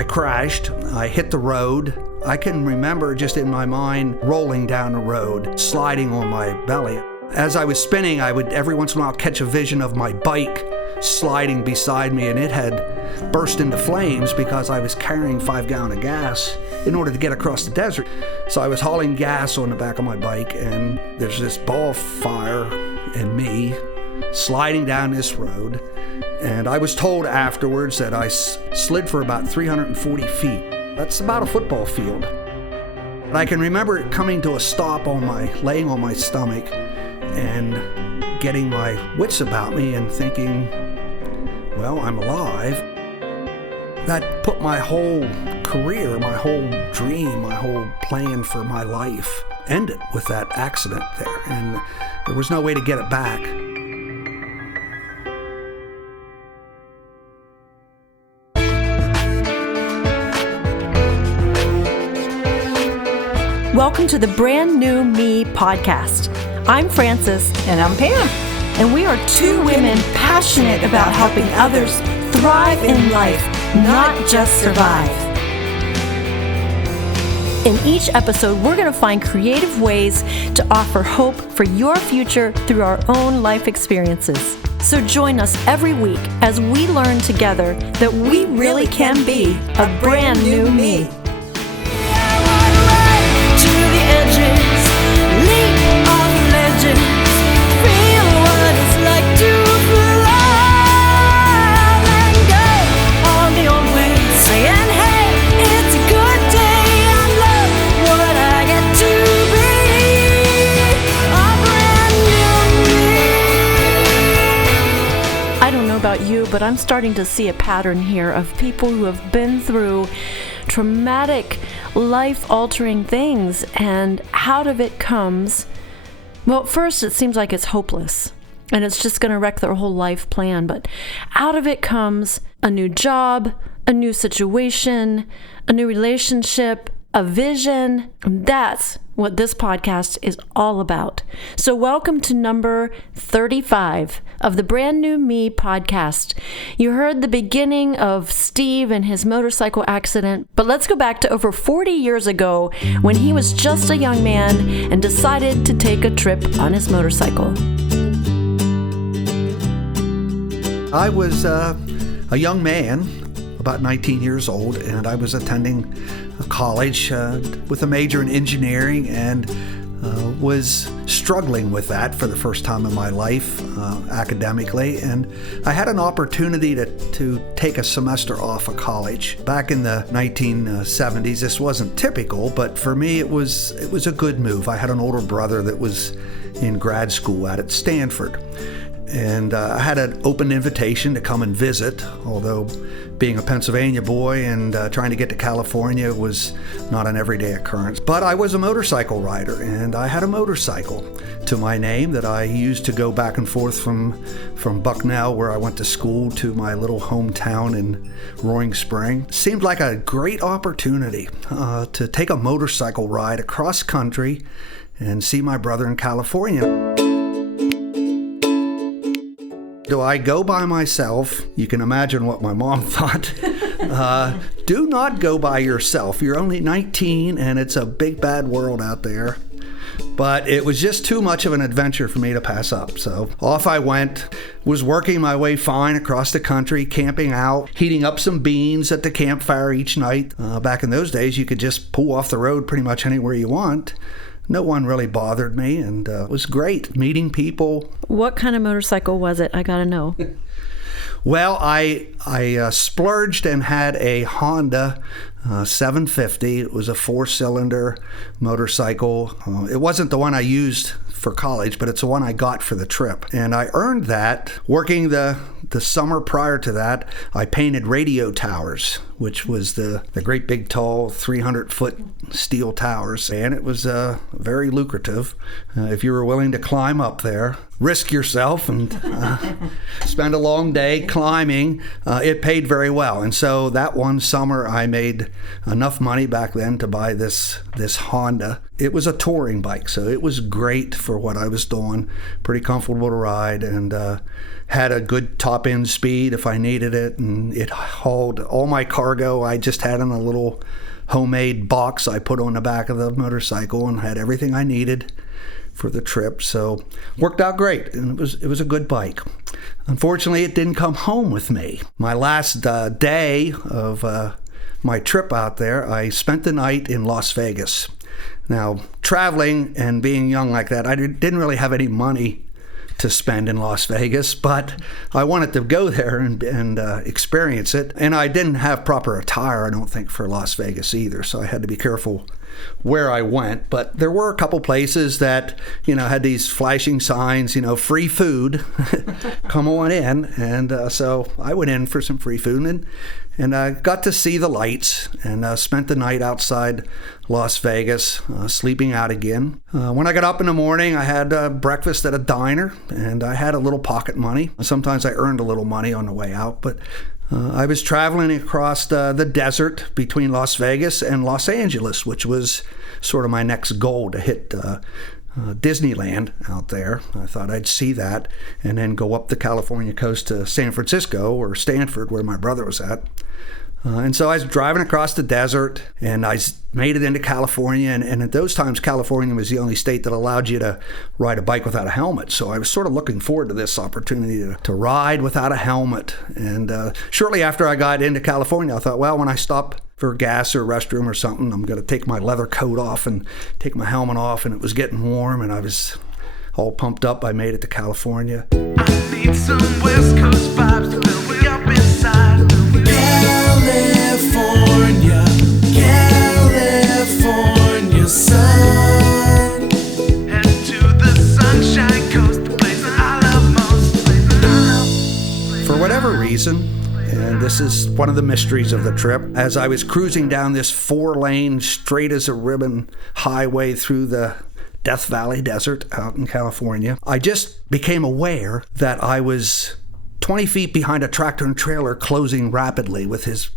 I crashed. I hit the road. I can remember just in my mind rolling down the road, sliding on my belly. As I was spinning, I would every once in a while catch a vision of my bike sliding beside me, and it had burst into flames because I was carrying 5 gallons of gas in order to get across the desert. So I was hauling gas on the back of my bike, and there's this ball of fire and me sliding down this road. And I was told afterwards that I slid for about 340 feet. That's about a football field. And I can remember coming to a stop laying on my stomach and getting my wits about me and thinking, well, I'm alive. That put my whole career, my whole dream, my whole plan for my life ended with that accident there. And there was no way to get it back. Welcome to the Brand New Me podcast. I'm Frances. And I'm Pam. And we are two women passionate about helping others thrive in life, not just survive. In each episode, we're going to find creative ways to offer hope for your future through our own life experiences. So join us every week as we learn together that we really can be a brand new me. About you, but I'm starting to see a pattern here of people who have been through traumatic, life-altering things, and out of it comes, well, first it seems like it's hopeless and it's just going to wreck their whole life plan, but out of it comes a new job, a new situation, a new relationship, a vision, and that's what this podcast is all about. So welcome to number 35 of the Brand New Me podcast. You heard the beginning of Steve and his motorcycle accident, but let's go back to over 40 years ago when he was just a young man and decided to take a trip on his motorcycle. I was a young man, about 19 years old, and I was attending college with a major in engineering, and was struggling with that for the first time in my life academically. And I had an opportunity to take a semester off of college. Back in the 1970s, this wasn't typical, but for me it was a good move. I had an older brother that was in grad school at Stanford. And I had an open invitation to come and visit, although being a Pennsylvania boy and trying to get to California was not an everyday occurrence. But I was a motorcycle rider, and I had a motorcycle to my name that I used to go back and forth from Bucknell, where I went to school, to my little hometown in Roaring Spring. It seemed like a great opportunity to take a motorcycle ride across country and see my brother in California. Do I go by myself? You can imagine what my mom thought. Do not go by yourself. You're only 19 and it's a big bad world out there. But it was just too much of an adventure for me to pass up. So off I went, was working my way fine across the country, camping out, heating up some beans at the campfire each night. Back in those days, you could just pull off the road pretty much anywhere you want. No one really bothered me, and it was great meeting people. What kind of motorcycle was it? I gotta know. Well, I splurged and had a Honda 750. It was a 4-cylinder motorcycle. It wasn't the one I used for college, but it's the one I got for the trip. And I earned that working the summer prior to that. I painted radio towers, which was the great big tall 300-foot steel towers. And it was very lucrative if you were willing to climb up there. risk yourself and spend a long day climbing, it paid very well. And so that one summer I made enough money back then to buy this Honda. It was a touring bike, so it was great for what I was doing, pretty comfortable to ride, and had a good top end speed if I needed it, and it hauled all my cargo I just had in a little homemade box I put on the back of the motorcycle, and had everything I needed for the trip. So worked out great, and it was a good bike. Unfortunately, it didn't come home with me. My last day of my trip out there, I spent the night in Las Vegas. Now, traveling and being young like that, I didn't really have any money to spend in Las Vegas, but I wanted to go there and experience it. And I didn't have proper attire, I don't think, for Las Vegas either, so I had to be careful where I went. But there were a couple places that, had these flashing signs, free food, come on in. And so I went in for some free food, and I got to see the lights, and spent the night outside Las Vegas, sleeping out again. When I got up in the morning, I had breakfast at a diner, and I had a little pocket money. Sometimes I earned a little money on the way out, but I was traveling across the desert between Las Vegas and Los Angeles, which was sort of my next goal, to hit Disneyland out there. I thought I'd see that and then go up the California coast to San Francisco or Stanford, where my brother was at. And so I was driving across the desert, and I made it into California. And at those times, California was the only state that allowed you to ride a bike without a helmet. So I was sort of looking forward to this opportunity to ride without a helmet. And shortly after I got into California, I thought, well, when I stop for gas or restroom or something, I'm going to take my leather coat off and take my helmet off. And it was getting warm, and I was all pumped up. I made it to California. I need some West Coast vibes to fill me up inside. California, California sun. Head to the Sunshine Coast, the place that I love most. For whatever reason, and this is one of the mysteries of the trip, as I was cruising down this 4-lane, straight as a ribbon highway through the Death Valley Desert out in California, I just became aware that I was 20 feet behind a tractor and trailer closing rapidly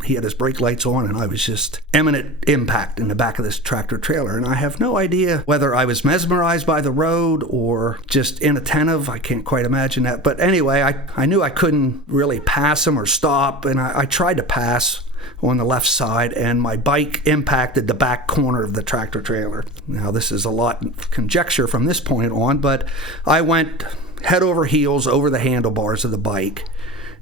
he had his brake lights on, and I was just imminent impact in the back of this tractor trailer. And I have no idea whether I was mesmerized by the road or just inattentive. I can't quite imagine that. But anyway, I knew I couldn't really pass him or stop, and I tried to pass on the left side, and my bike impacted the back corner of the tractor trailer. Now, this is a lot of conjecture from this point on, but I went head over heels over the handlebars of the bike,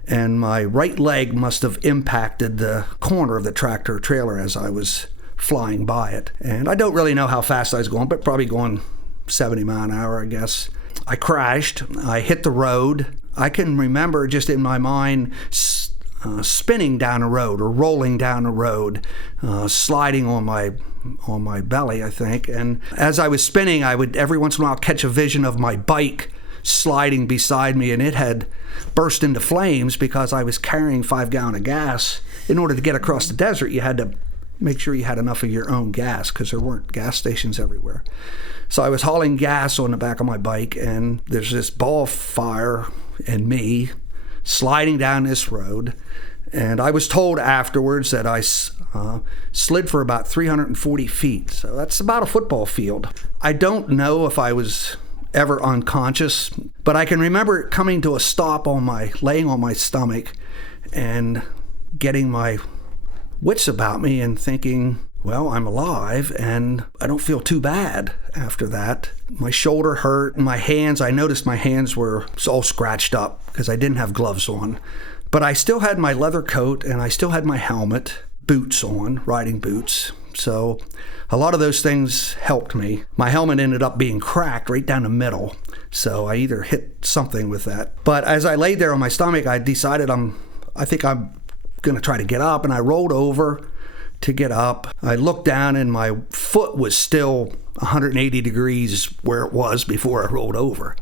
and my right leg must have impacted the corner of the tractor trailer as I was flying by it. And I don't really know how fast I was going, but probably going 70 miles an hour, I guess. I crashed. I hit the road. I can remember just in my mind spinning down a road or rolling down a road, sliding on my belly, I think. And as I was spinning, I would every once in a while catch a vision of my bike sliding beside me, and it had burst into flames because I was carrying 5 gallons of gas. In order to get across the desert, you had to make sure you had enough of your own gas because there weren't gas stations everywhere. So I was hauling gas on the back of my bike, and there's this ball of fire and me sliding down this road. And I was told afterwards that I slid for about 340 feet. So that's about a football field. I don't know if I was ever unconscious, but I can remember coming to a stop laying on my stomach and getting my wits about me and thinking, well, I'm alive and I don't feel too bad after that. My shoulder hurt, and my hands, I noticed my hands were all scratched up because I didn't have gloves on. But I still had my leather coat, and I still had my helmet, boots on, riding boots. So a lot of those things helped me. My helmet ended up being cracked right down the middle, so I either hit something with that. But as I laid there on my stomach, I decided I think I'm going to try to get up, and I rolled over to get up. I looked down, and my foot was still 180 degrees where it was before I rolled over.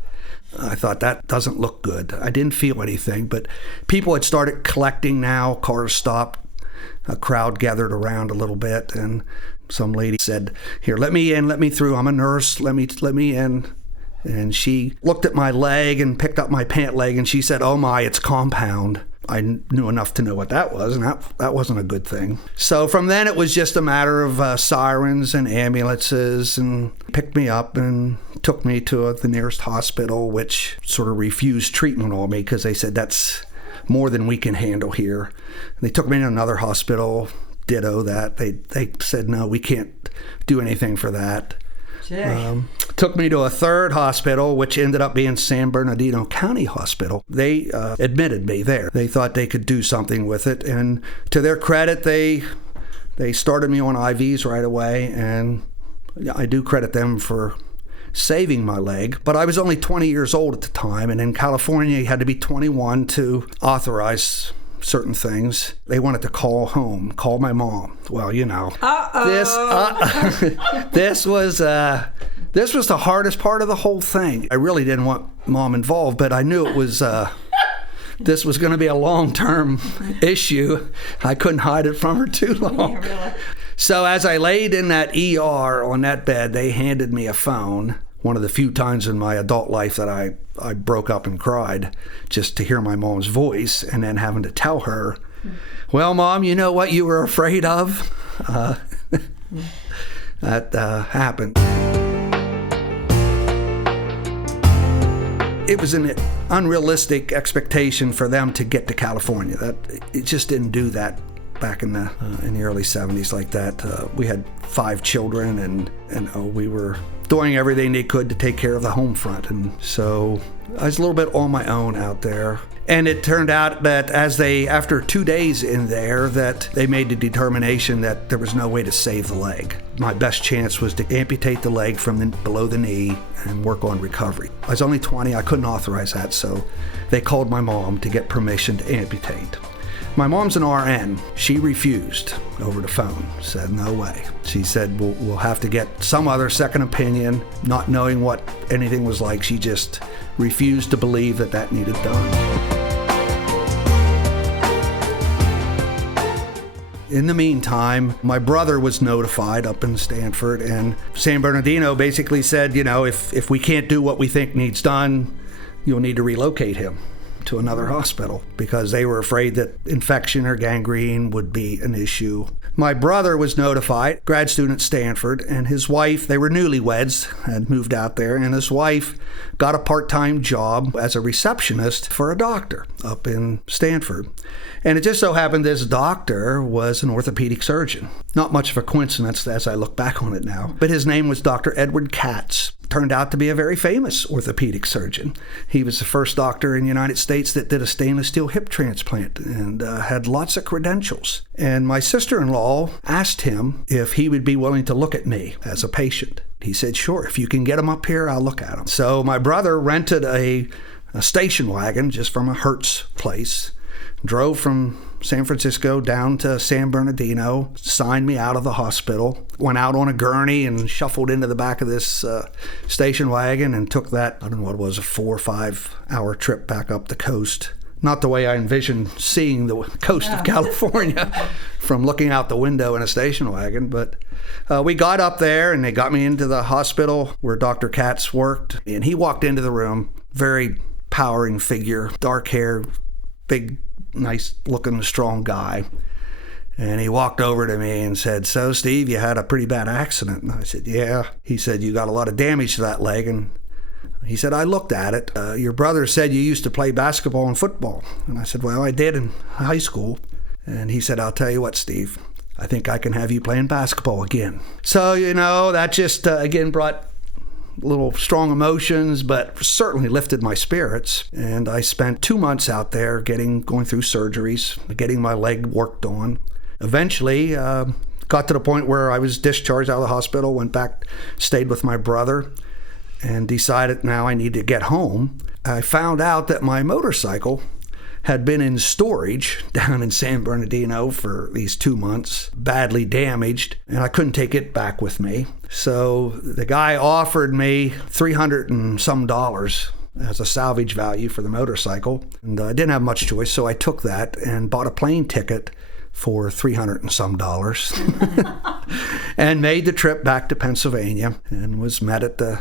I thought, that doesn't look good. I didn't feel anything, but people had started collecting now. Cars stopped. A crowd gathered around a little bit, and some lady said, "Here, let me in, let me through. I'm a nurse. Let me in." And she looked at my leg and picked up my pant leg, and she said, "Oh my, it's compound." I knew enough to know what that was, and that wasn't a good thing. So from then it was just a matter of sirens and ambulances, and picked me up and took me to the nearest hospital, which sort of refused treatment on me because they said, "That's more than we can handle here." And they took me to another hospital, ditto that. They said, "No, we can't do anything for that." Took me to a third hospital, which ended up being San Bernardino County Hospital. They admitted me there. They thought they could do something with it, and to their credit, they started me on IVs right away, and I do credit them for saving my leg. But I was only 20 years old at the time, and in California, you had to be 21 to authorize certain things. They wanted to call my mom. Well, you know, this was the hardest part of the whole thing. I really didn't want mom involved, but I knew it was this was going to be a long-term issue. I couldn't hide it from her too long. Yeah, really. So as I laid in that ER on that bed, they handed me a phone. One of the few times in my adult life that I broke up and cried just to hear my mom's voice, and then having to tell her, "Well, Mom, you know what you were afraid of?" That happened. It was an unrealistic expectation for them to get to California. That it just didn't do that back in the early 70s like that. We had 5 children, and we were doing everything they could to take care of the home front. And so I was a little bit on my own out there. And it turned out that after 2 days in there, that they made the determination that there was no way to save the leg. My best chance was to amputate the leg from below the knee and work on recovery. I was only 20, I couldn't authorize that, so they called my mom to get permission to amputate. My mom's an RN. She refused over the phone, said no way. She said, we'll have to get some other second opinion, not knowing what anything was like. She just refused to believe that needed done. In the meantime, my brother was notified up in Stanford, and San Bernardino basically said, you know, if we can't do what we think needs done, you'll need to relocate him to another hospital, because they were afraid that infection or gangrene would be an issue. My brother was notified, grad student at Stanford, and his wife, they were newlyweds, had moved out there, and his wife got a part-time job as a receptionist for a doctor up in Stanford. And it just so happened this doctor was an orthopedic surgeon. Not much of a coincidence as I look back on it now, but his name was Dr. Edward Katz. Turned out to be a very famous orthopedic surgeon. He was the first doctor in the United States that did a stainless steel hip transplant, and had lots of credentials. And my sister-in-law asked him if he would be willing to look at me as a patient. He said, "Sure, if you can get him up here, I'll look at him." So my brother rented a station wagon just from a Hertz place, drove from San Francisco down to San Bernardino, signed me out of the hospital, went out on a gurney and shuffled into the back of this station wagon and took that, I don't know what it was, a 4 or 5 hour trip back up the coast. Not the way I envisioned seeing the coast of California from looking out the window in a station wagon, but we got up there and they got me into the hospital where Dr. Katz worked, and he walked into the room, very powering figure, dark hair, big, nice looking, strong guy. And he walked over to me and said, "So, Steve, you had a pretty bad accident." And I said, "Yeah." He said, "You got a lot of damage to that leg." And he said, "I looked at it. Your brother said you used to play basketball and football." And I said, "Well, I did in high school." And he said, "I'll tell you what, Steve, I think I can have you playing basketball again." So, you know, that just, again, brought little strong emotions, but certainly lifted my spirits. And I spent 2 months out there going through surgeries, getting my leg worked on. Eventually, got to the point where I was discharged out of the hospital, went back, stayed with my brother, and decided now I need to get home. I found out that my motorcycle had been in storage down in San Bernardino for these 2 months, badly damaged, and I couldn't take it back with me. So the guy offered me $300 and some as a salvage value for the motorcycle, and I didn't have much choice, so I took that and bought a plane ticket for $300 and some and made the trip back to Pennsylvania, and was met at the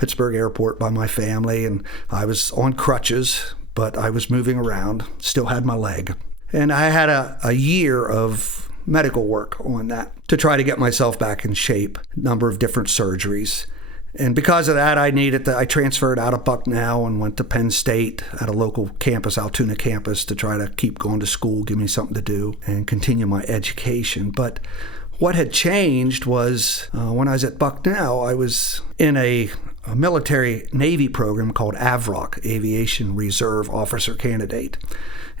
Pittsburgh Airport by my family, and I was on crutches, but I was moving around, still had my leg. And I had a year of medical work on that to try to get myself back in shape, a number of different surgeries. And because of that, I transferred out of Bucknell and went to Penn State at a local campus, Altoona campus, to try to keep going to school, give me something to do, and continue my education. But what had changed was when I was at Bucknell, I was in a military Navy program called AVROC, Aviation Reserve Officer Candidate.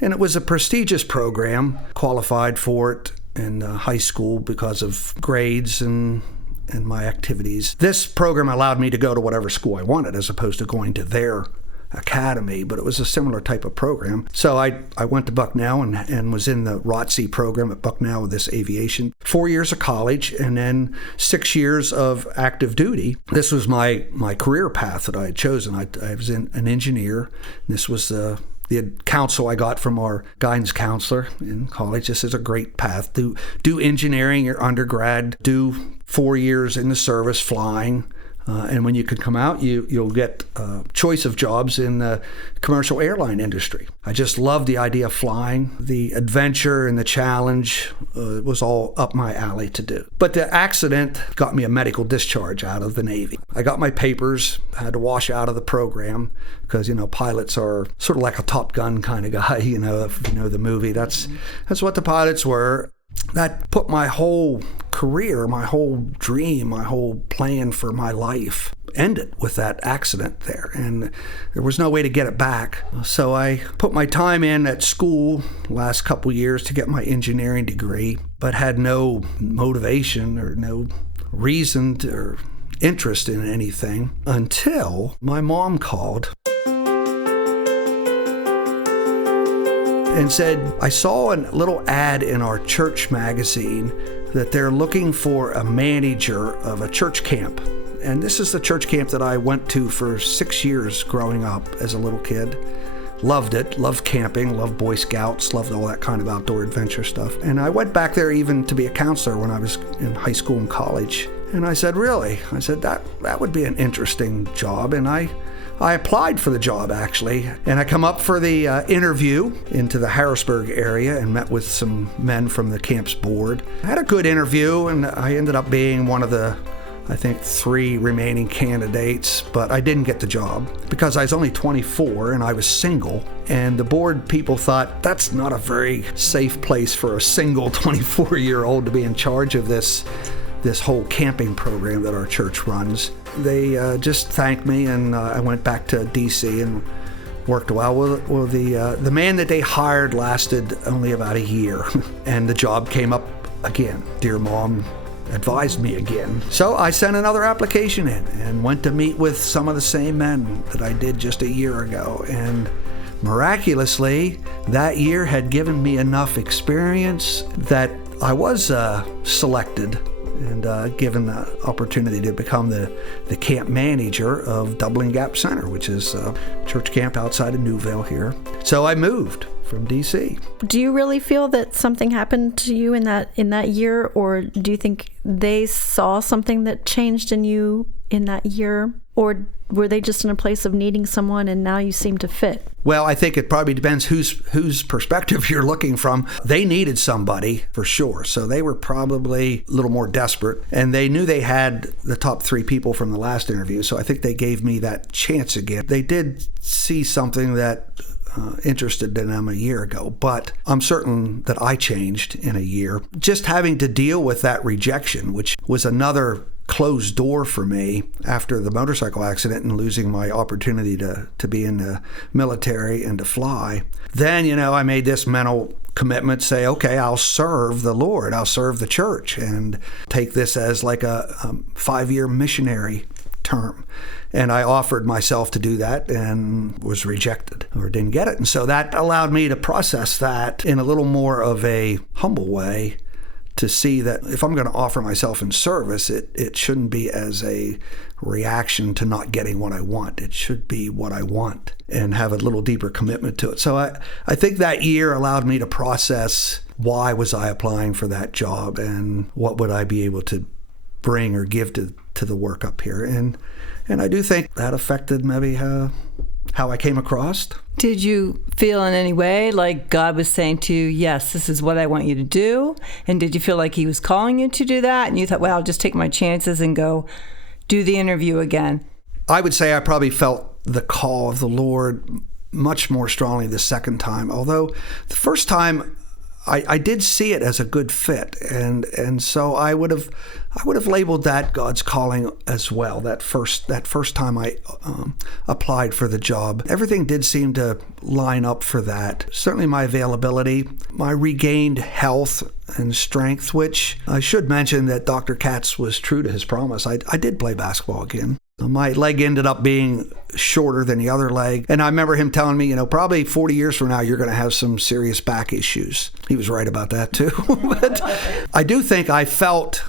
And it was a prestigious program, qualified for it in high school because of grades and my activities. This program allowed me to go to whatever school I wanted as opposed to going to their academy, but it was a similar type of program. So I went to Bucknell and was in the ROTC program at Bucknell with this aviation. 4 years of college and then 6 years of active duty. This was my career path that I had chosen. I was an engineer. This was the counsel I got from our guidance counselor in college. This is a great path. Do engineering, your undergrad, do 4 years in the service flying, and when you can come out, you'll get choice of jobs in the commercial airline industry. I just loved the idea of flying. The adventure and the challenge was all up my alley to do. But the accident got me a medical discharge out of the Navy. I got my papers, had to wash out of the program because, pilots are sort of like a Top Gun kind of guy, if you know the movie. That's what the pilots were. That put my whole career, my whole dream, my whole plan for my life ended with that accident there. And there was no way to get it back. So I put my time in at school last couple years to get my engineering degree, but had no motivation or no reason or interest in anything until my mom called and said, I saw a little ad in our church magazine that they're looking for a manager of a church camp. And this is the church camp that I went to for 6 years growing up as a little kid. Loved it, loved camping, loved Boy Scouts, loved all that kind of outdoor adventure stuff. And I went back there even to be a counselor when I was in high school and college. And I said, really? I said, that would be an interesting job. And I applied for the job, actually, and I come up for the interview into the Harrisburg area and met with some men from the camp's board. I had a good interview, and I ended up being one of the, I think, 3 remaining candidates, but I didn't get the job because I was only 24 and I was single, and the board people thought that's not a very safe place for a single 24-year-old to be in charge of this whole camping program that our church runs. They just thanked me, and I went back to D.C. and worked a while. Well, the man that they hired lasted only about a year, and the job came up again. Dear Mom advised me again. So I sent another application in and went to meet with some of the same men that I did just a year ago. And miraculously, that year had given me enough experience that I was selected and given the opportunity to become the camp manager of Doublin Gap Center, which is a church camp outside of Newville here. So I moved from D.C. Do you really feel that something happened to you in that year, or do you think they saw something that changed in you in that year, or were they just in a place of needing someone and now you seem to fit? Well, I think it probably depends whose perspective you're looking from. They needed somebody for sure, so they were probably a little more desperate, and they knew they had the top 3 people from the last interview, so I think they gave me that chance again. They did see something that interested in them a year ago, but I'm certain that I changed in a year. Just having to deal with that rejection, which was another closed door for me after the motorcycle accident and losing my opportunity to be in the military and to fly. Then, I made this mental commitment, say, okay, I'll serve the Lord, I'll serve the church, and take this as like a 5-year missionary term. And I offered myself to do that and was rejected or didn't get it. And so that allowed me to process that in a little more of a humble way, to see that if I'm going to offer myself in service, it shouldn't be as a reaction to not getting what I want. It should be what I want and have a little deeper commitment to it. So I think that year allowed me to process why was I applying for that job and what would I be able to bring or give to to the work up here. And I do think that affected maybe how I came across. Did you feel in any way like God was saying to you, yes, this is what I want you to do? And did you feel like he was calling you to do that? And you thought, well, I'll just take my chances and go do the interview again? I would say I probably felt the call of the Lord much more strongly the second time. Although the first time I did see it as a good fit, and so I would have labeled that God's calling as well. That first time I applied for the job, everything did seem to line up for that. Certainly my availability, my regained health and strength, which I should mention that Dr. Katz was true to his promise. I did play basketball again. My leg ended up being shorter than the other leg. And I remember him telling me, probably 40 years from now, you're going to have some serious back issues. He was right about that too. But I do think I felt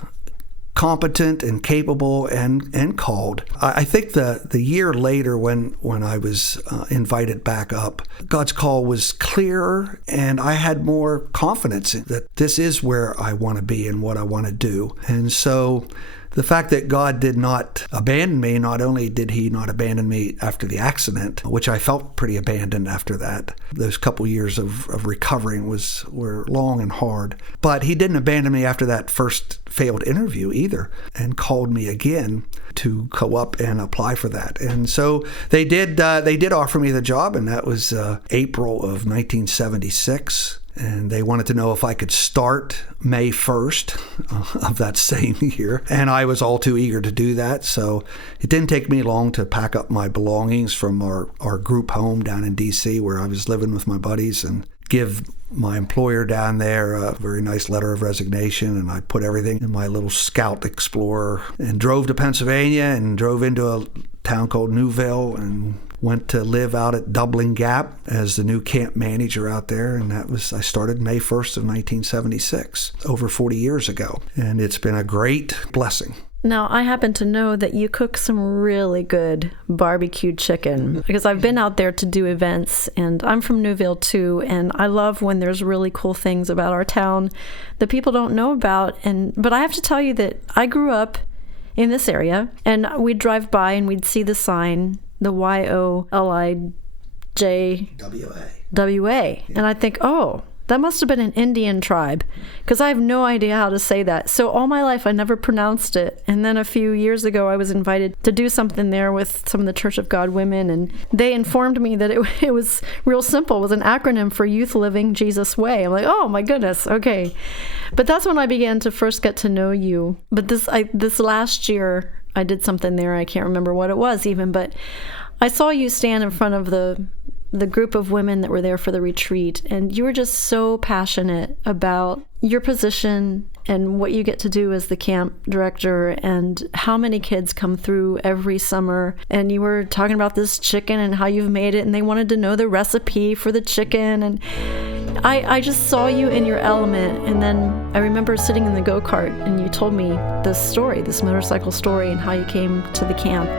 competent and capable and called. I think the year later when I was invited back up, God's call was clearer, and I had more confidence that this is where I want to be and what I want to do. And so the fact that God did not abandon me, not only did he not abandon me after the accident, which I felt pretty abandoned after that. Those couple years of recovering were long and hard. But he didn't abandon me after that first failed interview either, and called me again to go up and apply for that. And so they did offer me the job, and that was April of 1976. And they wanted to know if I could start May 1st of that same year. And I was all too eager to do that. So it didn't take me long to pack up my belongings from our group home down in D.C., where I was living with my buddies, and give my employer down there a very nice letter of resignation. And I put everything in my little Scout Explorer and drove to Pennsylvania and drove into a town called Newville and went to live out at Doublin Gap as the new camp manager out there. And I started May 1st of 1976, over 40 years ago. And it's been a great blessing. Now, I happen to know that you cook some really good barbecue chicken, because I've been out there to do events, and I'm from Newville too, and I love when there's really cool things about our town that people don't know about. But I have to tell you that I grew up in this area, and we'd drive by and we'd see the sign, the YOLIJWA. And I think, oh, that must have been an Indian tribe, because I have no idea how to say that. So all my life I never pronounced it. And then a few years ago I was invited to do something there with some of the Church of God women, and they informed me that it was real simple. It was an acronym for Youth Living Jesus Way. I'm like, oh my goodness, okay. But that's when I began to first get to know you. But this last year I did something there. I can't remember what it was even, but I saw you stand in front of the group of women that were there for the retreat, and you were just so passionate about your position and what you get to do as the camp director and how many kids come through every summer. And you were talking about this chicken and how you've made it, and they wanted to know the recipe for the chicken. And I just saw you in your element. And then I remember sitting in the go-kart, and you told me this story, this motorcycle story, and how you came to the camp.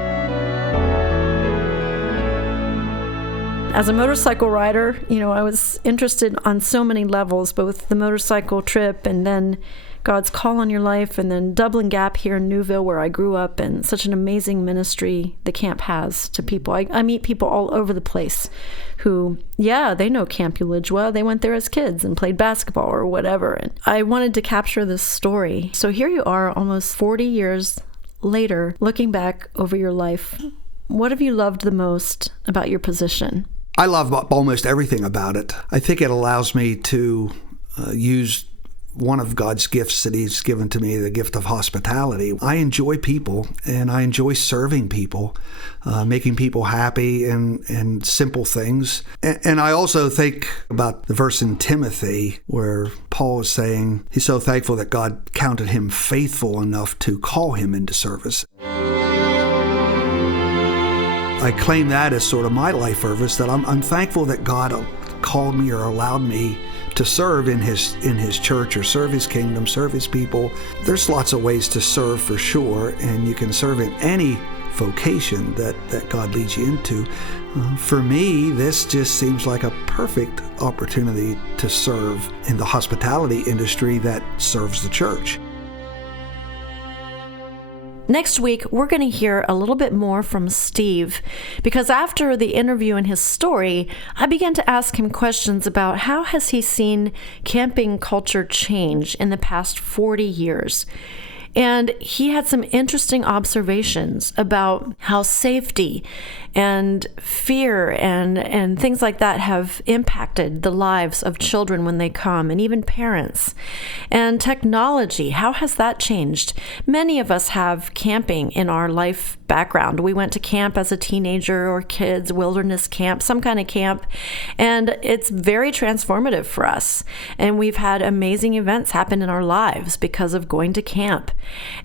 As a motorcycle rider, I was interested on so many levels, both the motorcycle trip and then God's call on your life, and then Doublin Gap here in Newville, where I grew up, and such an amazing ministry the camp has to people. I meet people all over the place who, they know Camp Ulijwa. They went there as kids and played basketball or whatever. And I wanted to capture this story. So here you are, almost 40 years later, looking back over your life. What have you loved the most about your position? I love almost everything about it. I think it allows me to use one of God's gifts that he's given to me, the gift of hospitality. I enjoy people, and I enjoy serving people, making people happy and simple things. And I also think about the verse in Timothy where Paul is saying he's so thankful that God counted him faithful enough to call him into service. I claim that as sort of my life purpose, that I'm thankful that God called me or allowed me to serve in his church, or serve his kingdom, serve his people. There's lots of ways to serve for sure, and you can serve in any vocation that God leads you into. For me, this just seems like a perfect opportunity to serve in the hospitality industry that serves the church. Next week, we're going to hear a little bit more from Steve, because after the interview and his story, I began to ask him questions about how has he seen camping culture change in the past 40 years. And he had some interesting observations about how safety and fear and things like that have impacted the lives of children when they come, and even parents. And technology, how has that changed? Many of us have camping in our life background. We went to camp as a teenager, or kids, wilderness camp, some kind of camp, and it's very transformative for us. And we've had amazing events happen in our lives because of going to camp.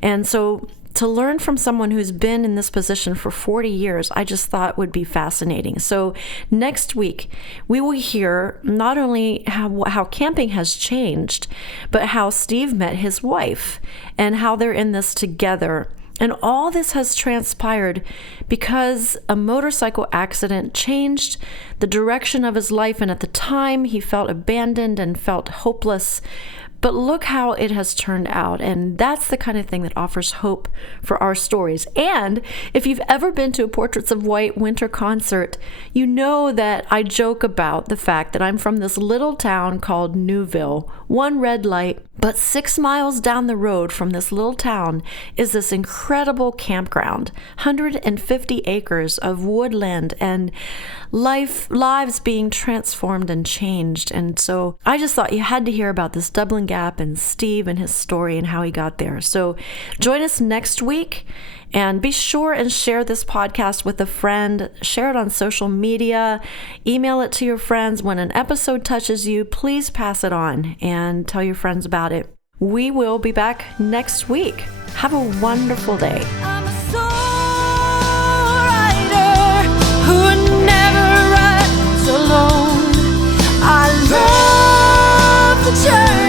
And so to learn from someone who's been in this position for 40 years, I just thought would be fascinating. So next week, we will hear not only how camping has changed, but how Steve met his wife and how they're in this together. And all this has transpired because a motorcycle accident changed the direction of his life. And at the time, he felt abandoned and felt hopeless. But look how it has turned out. And that's the kind of thing that offers hope for our stories. And if you've ever been to a Portraits of White winter concert, you know that I joke about the fact that I'm from this little town called Newville, one red light. But 6 miles down the road from this little town is this incredible campground, 150 acres of woodland and lives being transformed and changed. And so I just thought you had to hear about this Doublin Gap and Steve and his story and how he got there. So join us next week, and be sure and share this podcast with a friend. Share it on social media. Email it to your friends. When an episode touches you, please pass it on and tell your friends about it. We will be back next week. Have a wonderful day. I'm a soul rider who never rides alone. I love the journey.